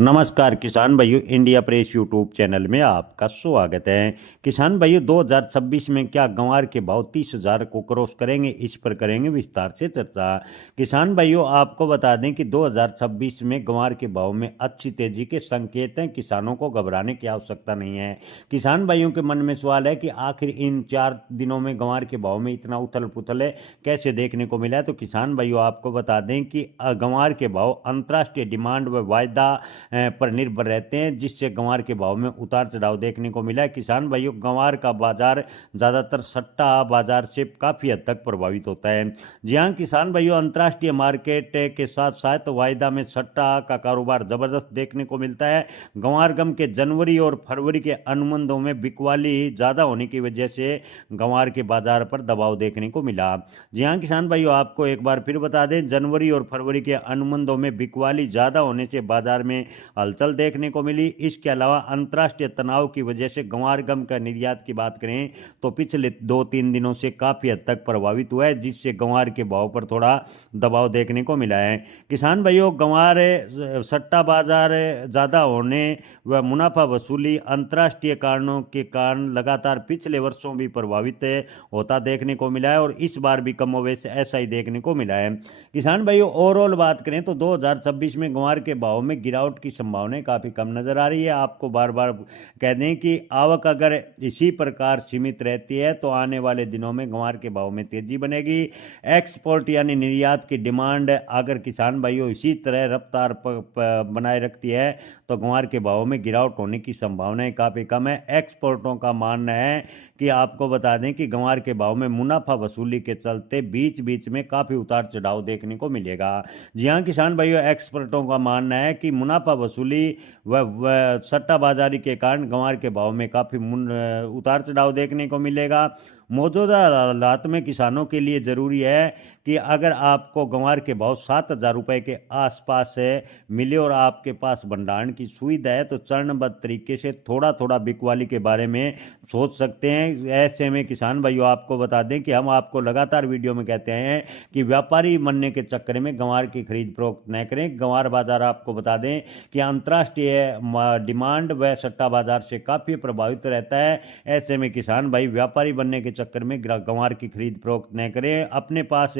नमस्कार किसान भाइयों, इंडिया प्रेस यूट्यूब चैनल में आपका स्वागत है। किसान भाइयों, 2026 में क्या गंवार के भाव 30,000 को क्रॉस करेंगे, इस पर करेंगे विस्तार से चर्चा। किसान भाइयों, आपको बता दें कि 2026 में गंवार के भाव में अच्छी तेजी के संकेत हैं। किसानों को घबराने की आवश्यकता नहीं है। किसान भाइयों के मन में सवाल है कि आखिर इन 4 दिनों में गंवार के भाव में इतना उथल पुथल कैसे देखने को मिला है। तो किसान भाइयों, आपको बता दें कि गंवार के भाव अंतर्राष्ट्रीय डिमांड व वायदा पर निर्भर रहते हैं, जिससे गंवार के भाव में उतार चढ़ाव देखने को मिला है। किसान भाइयों, गंवार का बाजार ज़्यादातर सट्टा बाजार से काफ़ी हद तक प्रभावित होता है। जी हाँ किसान भाइयों, अंतर्राष्ट्रीय मार्केट के साथ साथ वायदा में सट्टा का कारोबार ज़बरदस्त देखने को मिलता है। गंवार गम के जनवरी और फरवरी के अनुबंधों में बिकवाली ज़्यादा होने की वजह से गंवार के बाजार पर दबाव देखने को मिला। जी हाँ किसान भाइयों, आपको एक बार फिर बता दें, जनवरी और फरवरी के अनुबंधों में बिकवाली ज़्यादा होने से बाजार में हलचल देखने को मिली। इसके अलावा अंतर्राष्ट्रीय तनाव की वजह से गंवार गम का निर्यात की बात करें तो पिछले 2-3 दिनों से काफ़ी हद तक प्रभावित हुआ है, जिससे गंवार के भाव पर थोड़ा दबाव देखने को मिला है। किसान भाइयों, गंवार सट्टा बाजार ज़्यादा होने व मुनाफा वसूली अंतर्राष्ट्रीय कारणों के कारण लगातार पिछले वर्षों भी प्रभावित होता देखने को मिला है और इस बार भी कमोवेश ऐसा ही देखने को मिला है। किसान भाइयों, ओवरऑल बात करें तो 2026 में गंवार के भाव में गिरावट की संभावनाएं काफ़ी कम नज़र आ रही है। आपको बार बार कह दें कि आवक अगर इसी प्रकार सीमित रहती है तो आने वाले दिनों में गंवार के भाव में तेजी बनेगी। एक्सपोर्ट यानी निर्यात की डिमांड अगर किसान भाइयों इसी तरह रफ्तार बनाए रखती है तो गंवार के भाव में गिरावट होने की संभावनाएं काफ़ी कम है। एक्सपोर्टों का मानना है कि आपको बता दें कि गंवार के भाव में मुनाफा वसूली के चलते बीच बीच में काफ़ी उतार चढ़ाव देखने को मिलेगा। जी हाँ किसान भाइयों, एक्सपर्टों का मानना है कि मुनाफा वसूली व सट्टाबाजारी के कारण गंवार के भाव में काफ़ी उतार चढ़ाव देखने को मिलेगा। मौजूदा हालात में किसानों के लिए ज़रूरी है कि अगर आपको गंवार के भाव 7,000 रुपये के आसपास मिले और आपके पास भंडारण की सुविधा है तो चरणबद्ध तरीके से थोड़ा थोड़ा बिकवाली के बारे में सोच सकते हैं। ऐसे में किसान भाइयों, आपको बता दें कि हम आपको लगातार वीडियो में कहते हैं कि व्यापारी बनने के चक्कर में गंवार की खरीद फरोख्त न करें। गंवार बाजार आपको बता दें कि अंतर्राष्ट्रीय डिमांड व सट्टा बाजार से काफ़ी प्रभावित रहता है। ऐसे में किसान भाई व्यापारी बनने के चक्कर में गंवार की खरीद फरोख्त न करें। अपने पास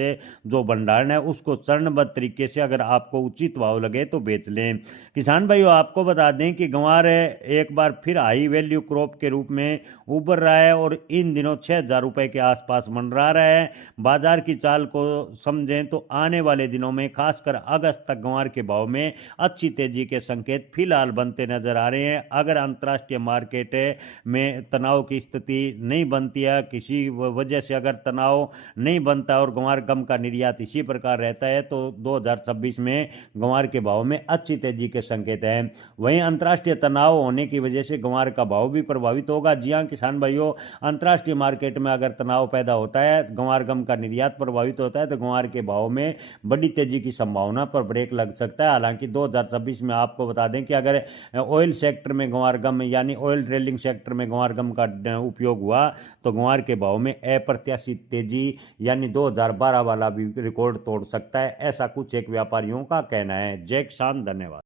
जो भंडारण है उसको चरणबद्ध तरीके से अगर आपको उचित भाव लगे तो बेच लें। किसान भाइयों, आपको बता दें कि गंवार एक बार फिर हाई वैल्यू क्रॉप के रूप में उभर रहा है और इन दिनों 6,000 रुपये के आसपास मंडरा रहा है। बाजार की चाल को समझें तो आने वाले दिनों में खासकर अगस्त तक गंवार के भाव में अच्छी तेजी के संकेत फिलहाल बनते नजर आ रहे हैं। अगर अंतर्राष्ट्रीय मार्केट में तनाव की स्थिति नहीं बनती है, किसी वजह से अगर तनाव नहीं बनता और गंवार गम का निर्यात इसी प्रकार रहता है तो 2026 में गंवार के भाव में अच्छी तेजी के संकेत हैं। वहीं अंतर्राष्ट्रीय तनाव होने की वजह से गंवार का भाव भी प्रभावित होगा। जी हाँ किसान भाइयों, अंतर्राष्ट्रीय मार्केट में अगर तनाव पैदा होता है, गंवार गम का निर्यात प्रभावित होता है तो गंवार के भाव में बड़ी तेजी की संभावना पर ब्रेक लग सकता है। हालांकि 2026 में आपको बता दें कि अगर ऑयल सेक्टर में गंवार गम यानी ऑयल ड्रिलिंग सेक्टर में गंवार गम का उपयोग हुआ तो गंवार के भाव में अप्रत्याशित तेजी यानी 2012 वाला भी रिकॉर्ड तोड़ सकता है। ऐसा कुछ एक व्यापारियों का कहना है। जय किसान, धन्यवाद।